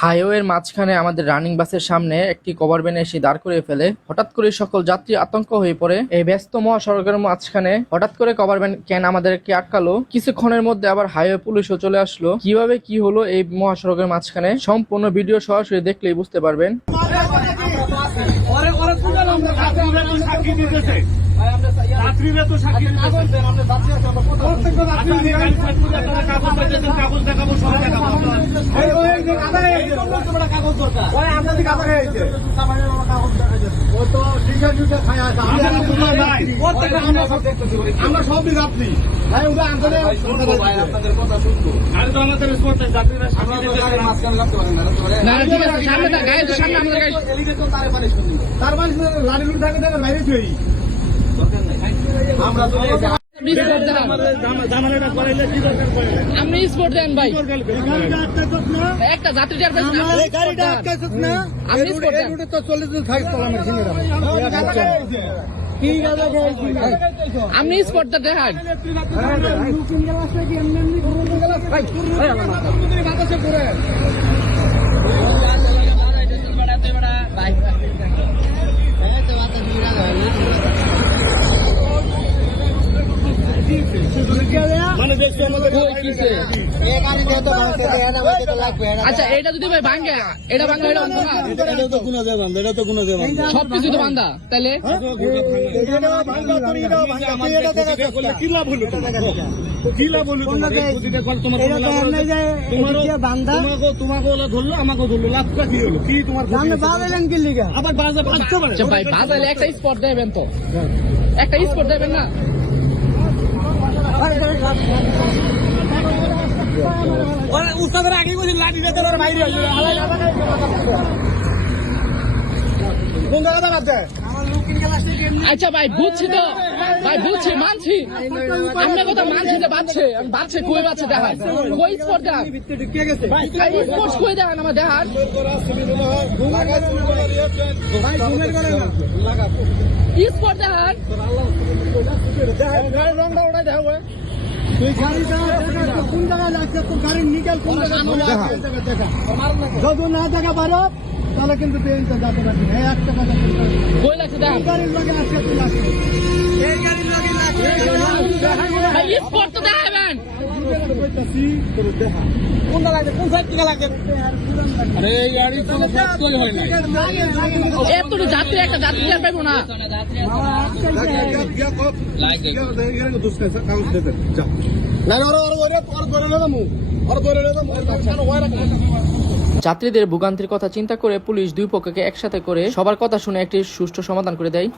হাইওয়ের মাঝখানে আমাদের রানিং বাসের সামনে একটি কভার ভ্যান এসে দাঁড় করে ফেলে। হঠাৎ করে সকল যাত্রী আতঙ্ক হয়ে পড়ে। এই ব্যস্ত মহাসড়কের মাঝখানে হঠাৎ করে কভার ভ্যান কেন আমাদেরকে আটকালো? কিছুক্ষণের মধ্যে আবার হাইওয়ে পুলিশও চলে আসলো। কিভাবে কি হলো এই মহাসড়কের মাঝখানে, সম্পূর্ণ ভিডিও সরাসরি দেখলেই বুঝতে পারবেন। আমরা সব যাত্রী তার মানে লাড়ি থাকে বাইরে তৈরি আমরা আপনি স্পোর্ট দেন ভাই, একটা যাত্রী আপনি স্পোর্টটা দেখান। আচ্ছা, এটা যদি ভাই ভাঙ্গে, এটা ভাঙ্গা, এটা ভাঙ্গা, সবকিছু তো বান্ধা, তাহলে তোমাকে ধরলো, আমাকে ধরলো, লাভ কি হলো? কি তোমার আবার ভাই বাজাইলে একটা স্পট দেবেন তো, একটা স্পট দেবেন না? আচ্ছা ভাই, বুঝছি তো ভাই, বুঝছি, মানছি, আপনার কথা মানছি যে বাচ্চে কই বাচ্চা দেখান, কই স্পট দেখান, স্পোর্টস কই দেখান, আমার দেখান স্পট দেখান। যদি না দেখা পারো তাহলে কিন্তু যাত্রী একটা যাত্রী পাইবো না। যাত্রীদের ভোগান্তির কথা চিন্তা করে পুলিশ দুই পক্ষকে একসাথে করে সবার কথা শুনে একটি সুষ্ঠু সমাধান করে দেয়।